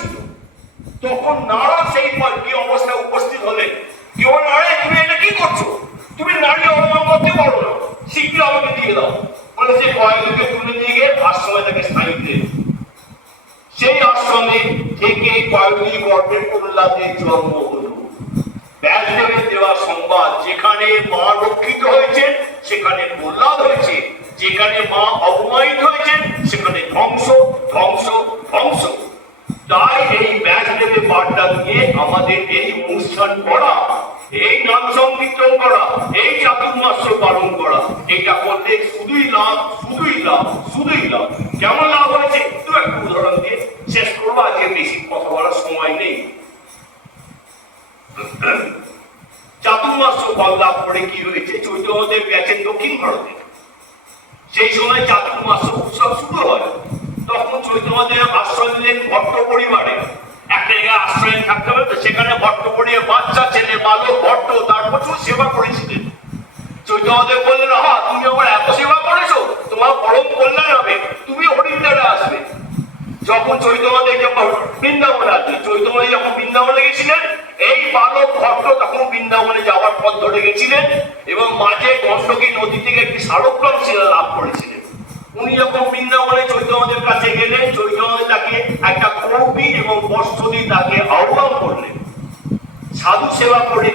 ছিল? তখন নারা সেই কি অবস্থায় উপস্থিত হলেন কেউ নারে তুমি এটা কি করছ? তুমি নারী অপমান করতে পারো না। শীঘ্র আমাকে দিয়ে দাও। বলে সে কয়েকজনকে তুলে নিয়ে গিয়ে আশ্রমে তাকে স্থায়ী দিলেন সেই আশ্রমে থেকে কয়েকটি গর্ভের প্রহ্লাদের জন্ম হলো। ব্যাসদেবের দেওয়া সংবাদ যেখানে মা রক্ষিত হয়েছেন, সেখানে প্রহ্লাদ হয়েছে। যেখানে মা অপমানিত হয়েছেন, সেখানে ধ্বংস ধ্বংস ধ্বংস। তাই এই ব্যাসদেবের বার্তা দিয়ে আমাদের এই অনুষ্ঠান করা, এই নাম সংকীর্তন করা, এই চাতুর্মাস্য পালন করা, এটা করতে শুধুই লাভ শুধুই লাভ শুধুই লাভ। কেমন লাভ হয়েছে? দু একটা উদাহরণ দিয়ে শেষ করব, আজকে বেশি কথা বলার সময় নেই। চাতুর্মাস্য ফল লাভ করে কি হয়েছে? চৈতন্যদেব গেছেন দক্ষিণ ভারতে। সেই সময় চাতুর্মাস্য উৎসব শুরু হয় তখন চৈতন্যদেব আশ্রয় ভট্ট পরিবারে একটা জায়গায় আশ্রয় থাকতে হবে সেখানে ভট্ট পরিবারে বাচ্চা, ছেলে, বালক, ভট্ট, তার প্রচুর সেবা করেছিলেন চৈতন্যদেব বললেন হা তুমি আমার এত সেবা করেছ, তোমার পরম কল্যাণ হবে, তুমি হরিদ্বারে আসবে। যখন চৈতন্যদেব যখন বৃন্দাবনে আসবে চৈতন্য যখন বৃন্দাবনে গেছিলেন, এই বালক, ভট্ট তখন বৃন্দাবনে যাওয়ার পথ ধরে গেছিলেন এবং মাঝে গণ্ডকী নদী থেকে একটি শালগ্রাম শিলা লাভ করেছিলেন। উনি যখন বৃন্দাবনে চৈতন্যদের কাছে গেলেন চৈতন্য তাকে একটা কৌপি এবং বস্ত্র দিয়ে তাকে আহ্বান করলেন সাধু সেবা করে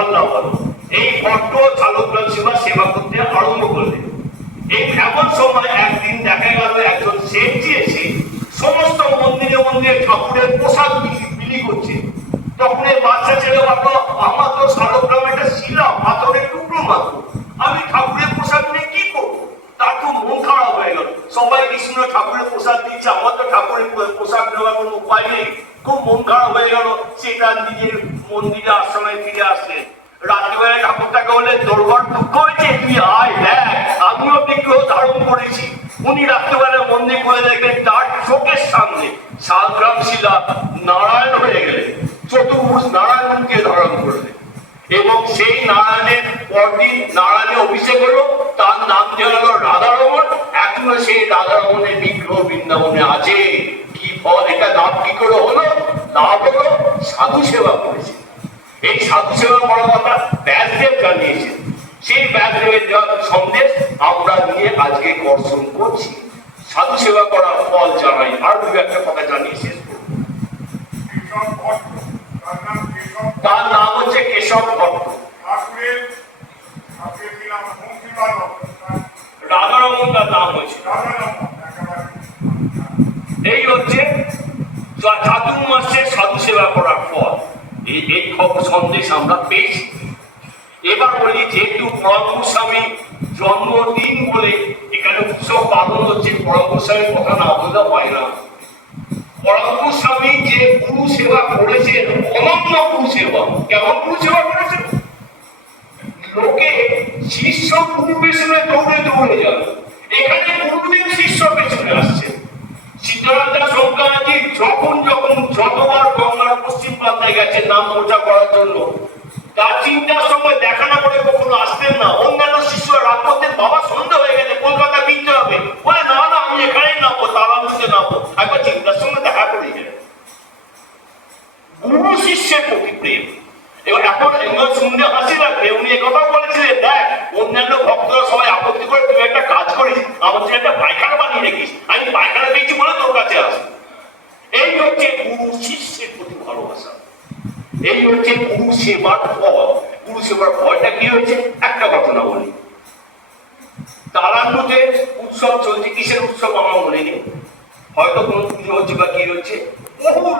কি হলো, এই ভট্ট শালগ্রাম সেবা সেবা করতে আরম্ভ করলেন এই এমন সময় একদিন দেখা গেল, একজন শেঠজি এসে সমস্ত মন্দিরে মন্দিরে ঠাকুরের পোশাক বিলি করছে। তখন এই বাচ্চা ছেলে ভাবলো আমার তো শালগ্রাম একটা শিলা, পাথরের টুকরো মাত্র আমি ঠাকুরের পোশাক নিয়ে কি করব? তার তো মন খারাপ হয়ে গেল। সবাই কৃষ্ণ ঠাকুরের পোশাক দিচ্ছে আমার ঠাকুরের পোশাক নেওয়ার কোনো উপায় নেই। খুব মন খারাপ হয়ে গেল। সেটা নিজের মন্দিরে আশ্রমে ফিরে আসলেন রাত্রিবেলায় ঠাকুরটাকে বলে দরবার দুঃখ হয়েছে? তুই আয়, দেখ, আমিও বিগ্রহ ধারণ করেছি। উনি রাত্রিবেলায় মন্দির খুলে দেখলেন, তার চোখের সামনে শালগ্রাম শিলা নারায়ণ হয়ে গেলেন। চতুর্ভুজ নারায়ণকে ধারণ করলেন। এবং সেই নারায়ণের পরদিন নারায়ণের অভিষেক হলো, তার এখনও সেই রাধারমনের বিগ্রহ বৃন্দাবনে আছে। কি ফল এটা লাভ কি করে হলো? লাভ হলো সাধু সেবা করেছে। এই সাধু সেবা করার কথা ব্যাসদেব জানিয়েছেন। সেই ব্যাসদেবের সন্দেশ আমরা নিয়ে আজকে কর্ষণ করছি। সাধু সেবা করার ফল জানাই। আর দু একটা কথা জানিয়ে শেষ করব। কৃষক ভট্ট তার নাম কৃষক তার নাম হচ্ছে কেশব এই হচ্ছে চা- চাতুর্মাসের সাধু সেবা করার ফল। এই এই খবর সন্দেশ আমরা পেয়েছি। এবার বলি যেহেতু পরম জন্মদিন বলে এখানে উৎসব পালন হচ্ছে পরম কথা না বললে হয় না। পরম যে গুরু সেবা করেছেন, অনন্য গুরু সেবা কেমন গুরু সেবা করেছেন? লোকে শিষ্য গুরু পেছনে দৌড়ে দৌড়ে যাবে এখানে গুরুদেব শিষ্য পেছনে আসছে সিদ্ধার্থা সংক্রান্তি যখন যখন যতবার গঙ্গার পশ্চিম প্রান্তে গেছে নাম মোটা করার জন্য, তার চিন্তার সঙ্গে দেখা না করে কখনো আসতেন না। অন্যান্য রাত করতেন বাবা সন্ধ্যা হয়ে গেছে, কলকাতা কিনতে হবে। বলে, না না, আমি এখানেই নামবো তারামুখে নামবো। একবার চিন্তার সঙ্গে দেখা করে গেলেন। গুরু শিষ্যের প্রতি প্রেম। এবার এখন শুনতে হাসি লাগবে, উনি একথাও বলেছিলেন দেখ অন্যান্য ভক্তরা সবাই আপত্তি করে তুই একটা কাজ করিস আমার জন্য একটা পায়খানা বানিয়ে রেখিস আমি পায়খানা পেয়েছি বলে তোর কাছে আসি এই হচ্ছে গুরু শিষ্যের প্রতি ভালোবাসা। এই হচ্ছে গুরু সেবার ফল গুরু সেবার ফলটা কি হচ্ছে একটা ঘটনা বলি। তারান্নুতে উৎসব চলছে। কিসের উৎসব আমার মনে নেই হয়তো কোনো পুজো হচ্ছে বা কি হচ্ছে? বহু